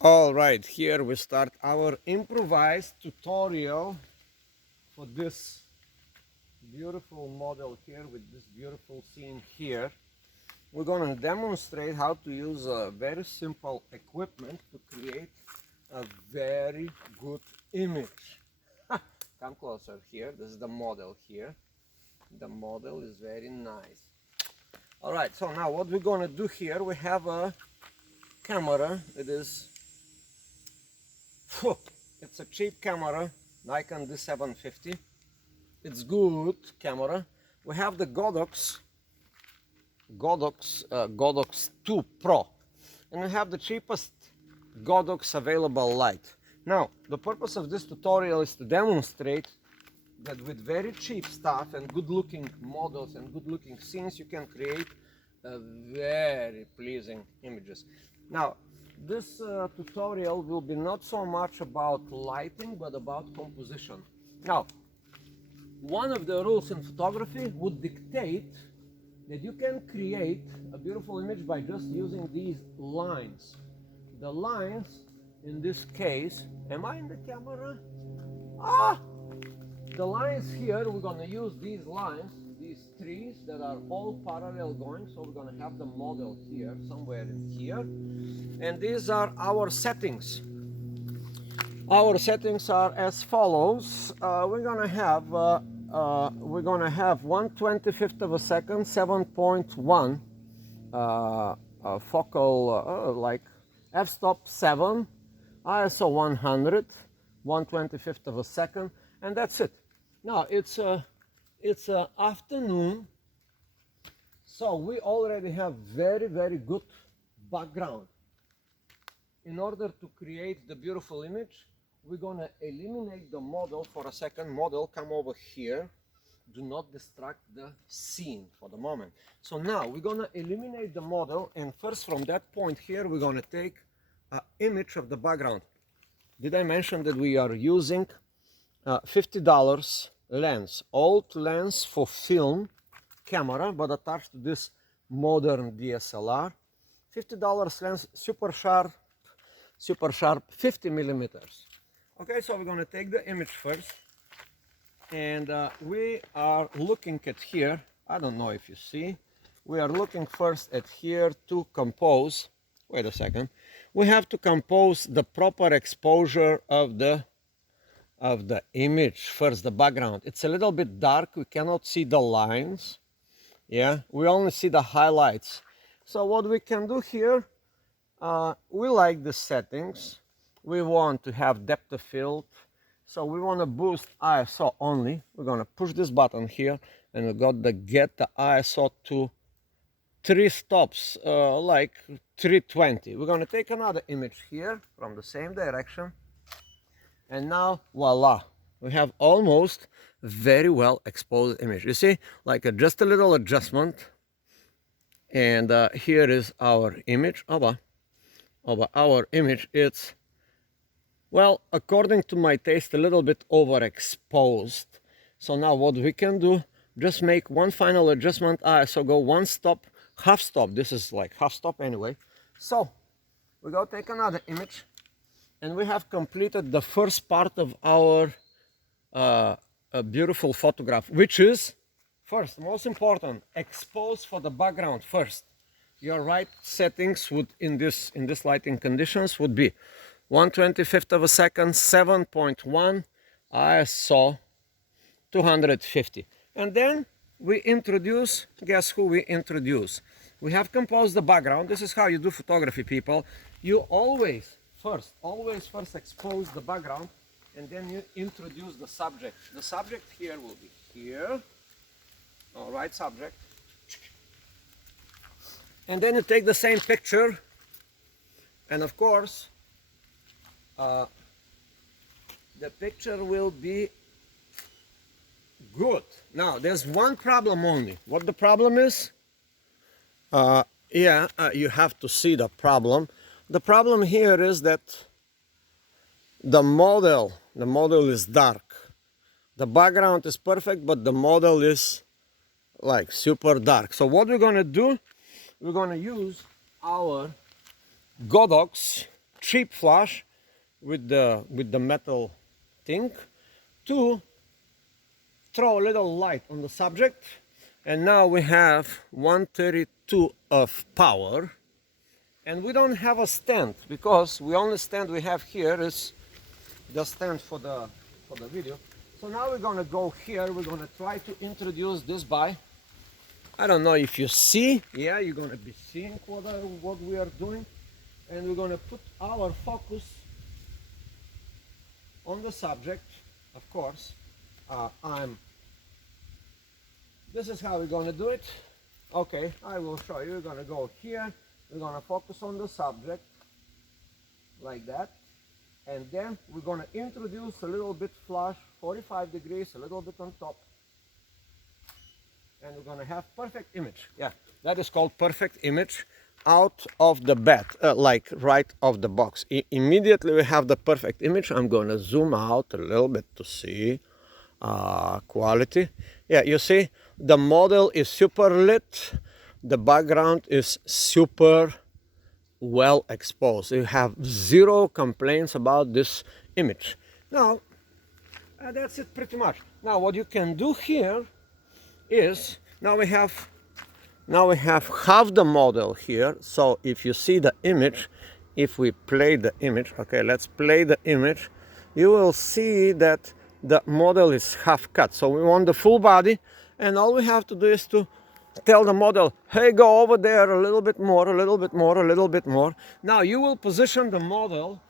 All right, here we start our improvised tutorial for this beautiful model here with this beautiful scene here. We're going to demonstrate how to use a very simple equipment to create a very good image. Come closer here. This is the model here. The model is very nice. All right, so now what we're going to do here, we have a camera. It's a cheap camera, Nikon D750. It's good camera. We have the Godox 2 Pro, and we have the cheapest Godox available light. Now, the purpose of this tutorial is to demonstrate that with very cheap stuff and good-looking models and good-looking scenes, you can create very pleasing images. Now, this tutorial will be not so much about lighting, but about composition. Now, one of the rules in photography would dictate that you can create a beautiful image by just using these lines. The lines, in this case, am I in the camera? The lines here, we're going to use these lines, these trees that are all parallel going, so we're going to have the model here, somewhere in here. And these are our settings. Our settings are as follows. We're going to have 1/25 of a second, 7.1 focal, like f-stop 7, ISO 100, 1/25 of a second, and that's it. Now it's afternoon, so we already have very good background. In order to create the beautiful image, we're going to eliminate the model for a second. Model, come over here. Do not distract the scene for the moment. So now we're going to eliminate the model, and first from that point here, we're going to take an image of the background. Did I mention that we are using $50 lens, old lens for film camera, but attached to this modern DSLR. $50 lens, super sharp, 50 millimeters. Okay, so we're going to take the image first, and we are looking at here. I don't know if you see. We are looking first at here to compose. Wait a second. We have to compose the proper exposure of the image first, the background. It's a little bit dark. We cannot see the lines. Yeah, we only see the highlights. So what we can do here, we like the settings. We want to have depth of field, so we want to boost ISO only. We're going to push this button here, and we got to get the ISO to 3 stops, like 320. We're going to take another image here from the same direction, and now voila, we have almost very well exposed image. You see, like just a little adjustment, and here is our image. Our image, it's, well, according to my taste, a little bit overexposed. So now what we can do, just make one final adjustment. So go one stop, half stop. This is like half stop anyway. So we go take another image, and we have completed the first part of our a beautiful photograph, which is, first, most important, expose for the background first. Your right settings would, in this lighting conditions, would be 1/25 of a second, 7.1, ISO 250. And then we introduce, guess who we introduce? We have composed the background. This is how you do photography, people. You always first expose the background, and then you introduce the subject. The subject here will be here. All right, subject. And then you take the same picture, and of course, the picture will be good. Now, there's one problem only. What the problem is? You have to see the problem. The problem here is that the model is dark. The background is perfect, but the model is like super dark. So what we're going to do, we're going to use our Godox cheap flash with the metal thing to throw a little light on the subject. And now we have 132 of power, and we don't have a stand because the only stand we have here is the stand for the video. So now we're gonna go here. We're gonna try to introduce this by. I don't know if you see. Yeah, you're gonna be seeing what we are doing, and we're gonna put our focus on the subject. Of course, this is how we're gonna do it. Okay, I will show you. We're gonna go here. We're gonna focus on the subject like that. And then we're going to introduce a little bit flash, 45 degrees, a little bit on top. And we're going to have perfect image. Yeah, that is called perfect image out of the bat, like right off the box. Immediately we have the perfect image. I'm going to zoom out a little bit to see quality. Yeah, you see, the model is super lit. The background is super well exposed. You have zero complaints about this image. Now, that's it pretty much. Now, what you can do here is now we have half the model here. So if you see the image, if we play the image, okay, let's play the image, you will see that the model is half cut. So we want the full body, and all we have to do is to tell the model, hey, go over there a little bit more, a little bit more, a little bit more. Now you will position the model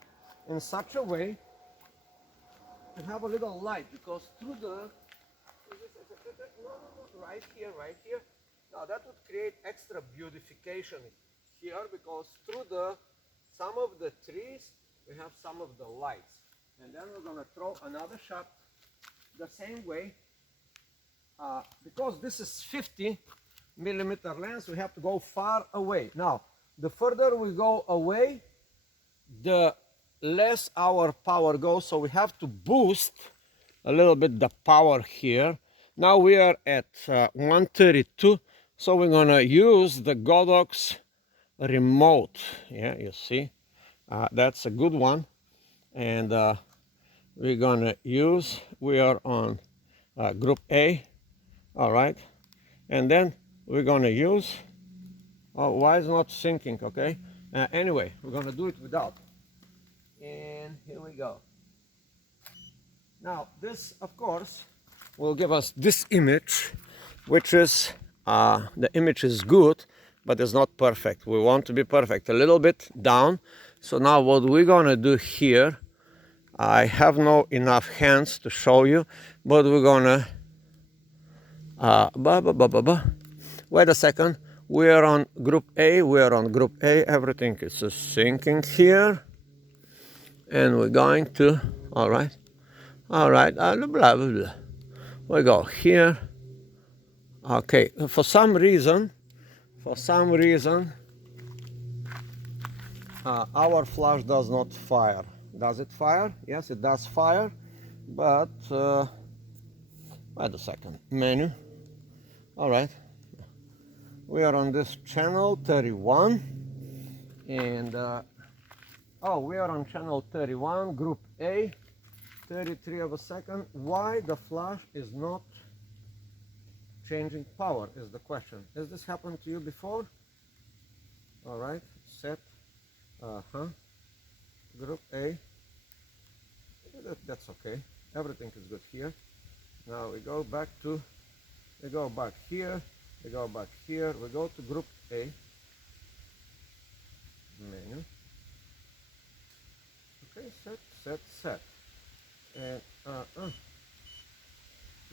in such a way to have a little light, because through the right here. Now that would create extra beautification here, because through some of the trees we have some of the lights, and then we're gonna throw another shot the same way. Because this is 50mm lens, we have to go far away. Now, the further we go away, the less our power goes, so we have to boost a little bit the power here. Now we are at 132, so we're gonna use the Godox remote. Yeah, you see, that's a good one, and we're gonna use. We are on group A, all right, and then we're gonna use. Oh, why is it not syncing? Okay. Anyway, we're gonna do it without. And here we go. Now this, of course, will give us this image, which is the image is good, but it's not perfect. We want to be perfect. A little bit down. So now what we're gonna do here, I have no enough hands to show you, but we're gonna wait a second. We are on group A. We are on group A. Everything is syncing here, and we're going to. All right, blah blah blah. We go here. Okay. For some reason, our flash does not fire. Does it fire? Yes, it does fire. But wait a second. Menu. All right. We are on this channel 31, and we are on channel 31, group A, 33 of a second. Why the flash is not changing power is the question. Has this happened to you before? All right, set, group A. That's okay. Everything is good here. Now we go back here. We go back here. We go to group A. Menu. Okay, set. And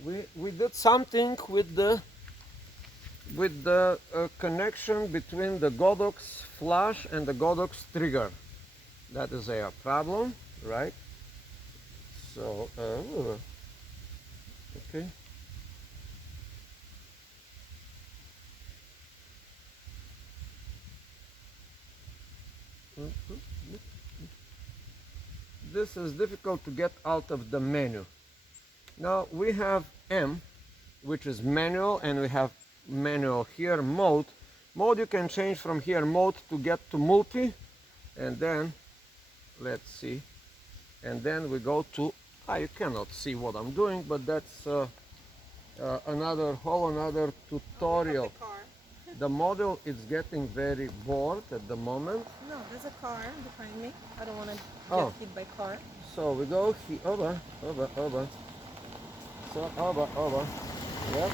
we did something with the connection between the Godox flash and the Godox trigger. That is a problem, right? So okay. This is difficult to get out of the menu. Now we have M, which is manual, and we have manual here, mode. Mode you can change from here, mode to get to multi, and then let's see, and then we go to, you cannot see what I'm doing, but that's another tutorial. The model is getting very bored at the moment. No, there's a car behind me. I don't want to get hit by car. So we go here, over. So over. Yep.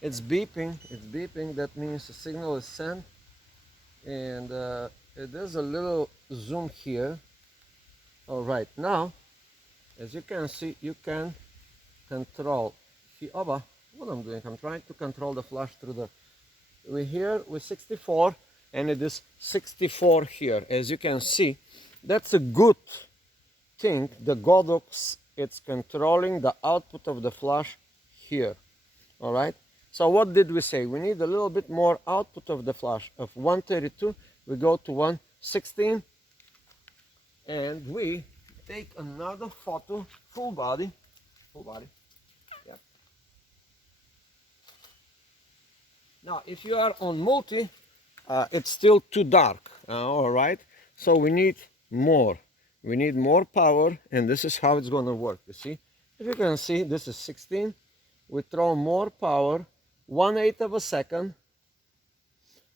It's beeping, that means the signal is sent. And there's a little zoom here. All right, now, as you can see, you can control. What I'm doing, I'm trying to control the flash through the, we're here with 64, and it is 64 here. As you can see, that's a good thing. The Godox, it's controlling the output of the flash here. All right. So what did we say? We need a little bit more output of the flash. Of 132, we go to 116, and we take another photo, full body. Yep. Now, if you are on multi, it's still too dark. All right. So we need more. We need more power, and this is how it's going to work. You see, if you can see, this is 16. We throw more power, 1/8 of a second,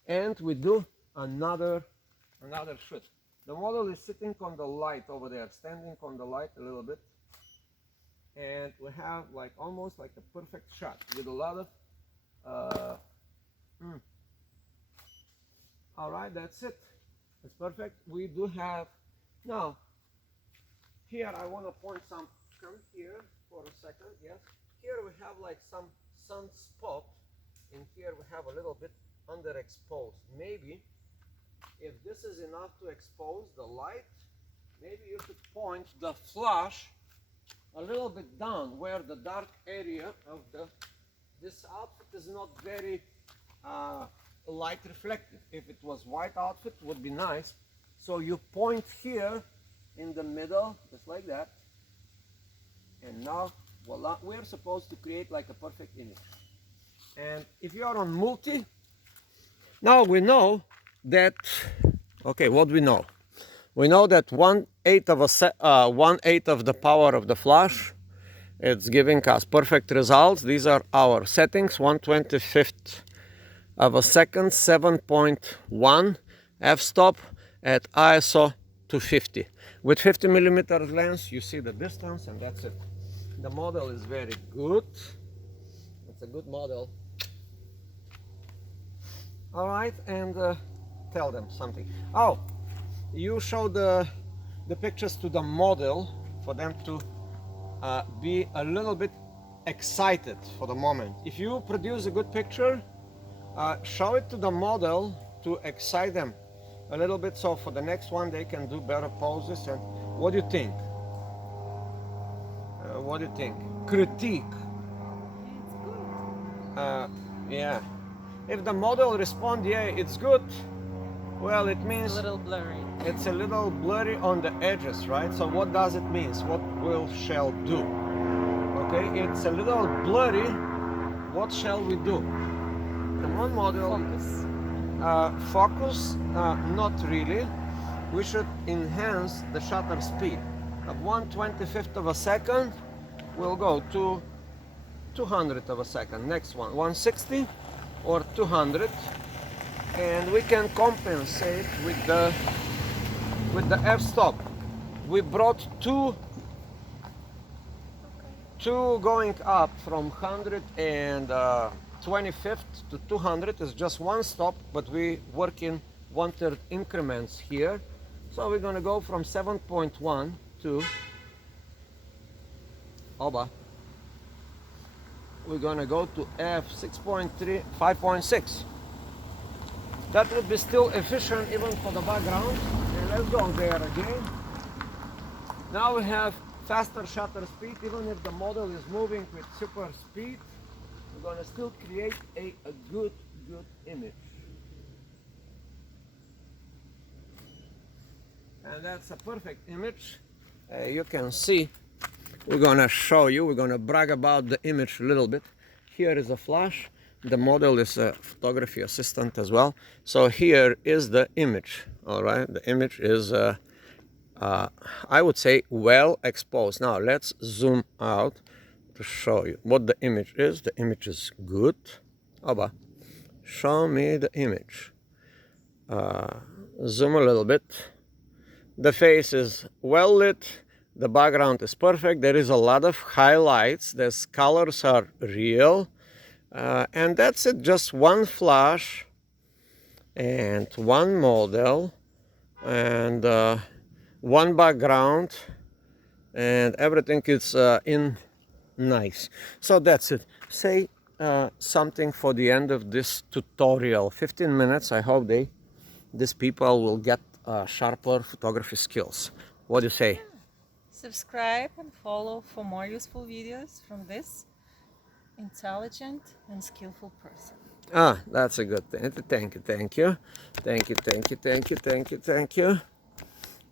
and we do another shoot. The model is sitting on the light over there, standing on the light a little bit, and we have like almost like a perfect shot with a lot of all right, that's it. It's perfect. We do have now here, I want to point some, come here for a second. Yes, here we have like some sunspot. In here we have a little bit underexposed. Maybe if this is enough to expose the light, maybe you should point the flash a little bit down where the dark area of this outfit is not very light reflective. If it was white outfit, would be nice. So you point here in the middle, just like that, and now voila, we're supposed to create like a perfect image. And if you are on multi, now we know that, okay, what we know? We know that 1/8 of the power of the flash, it's giving us perfect results. These are our settings, 1/25 of a second, 7.1 f-stop at ISO 250. With 50mm lens, you see the distance, and that's it. The model is very good. It's a good model. All right, and tell them something. Oh, you show the pictures to the model for them to be a little bit excited for the moment. If you produce a good picture, show it to the model to excite them a little bit, so for the next one they can do better poses. And what do you think? What do you think? Critique. It's good. Yeah. If the model responds, yeah, it's good, well, it means it's a little blurry. It's a little blurry on the edges, right? So what does it mean? What shall do? Okay, it's a little blurry. What shall we do? Come on, model. Focus, not really. We should enhance the shutter speed. At 1/25 of a second, we'll go to 200 of a second. Next one, 160 or 200, and we can compensate with the f-stop. We brought two going up from 125th to 200 is just one stop, but we work in 1/3 increments here. So we're going to go from 7.1 to we're going to go to f6.3, 5.6. That would be still efficient even for the background. And let's go there again. Now we have faster shutter speed. Even if the model is moving with super speed, we're going to still create a good image. And that's a perfect image. You can see we're gonna show you, we're gonna brag about the image a little bit. Here is a flash. The model is a photography assistant as well. So here is the image. All right, the image is I would say well exposed. Now let's zoom out to show you what the image is. The image is good. Abba, show me the image. Zoom a little bit. The face is well lit. The background is perfect. There is a lot of highlights. The colors are real. And that's it. Just one flash and one model and one background, and everything is in nice. So that's it. Say something for the end of this tutorial. 15 minutes. I hope these people will get sharper photography skills. What do you say? Subscribe and follow for more useful videos from this intelligent and skillful person. Ah, that's a good thing. Thank you, thank you. Thank you, thank you, thank you, thank you, thank you.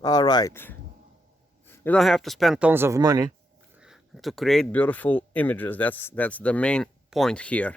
All right. You don't have to spend tons of money to create beautiful images. That's the main point here.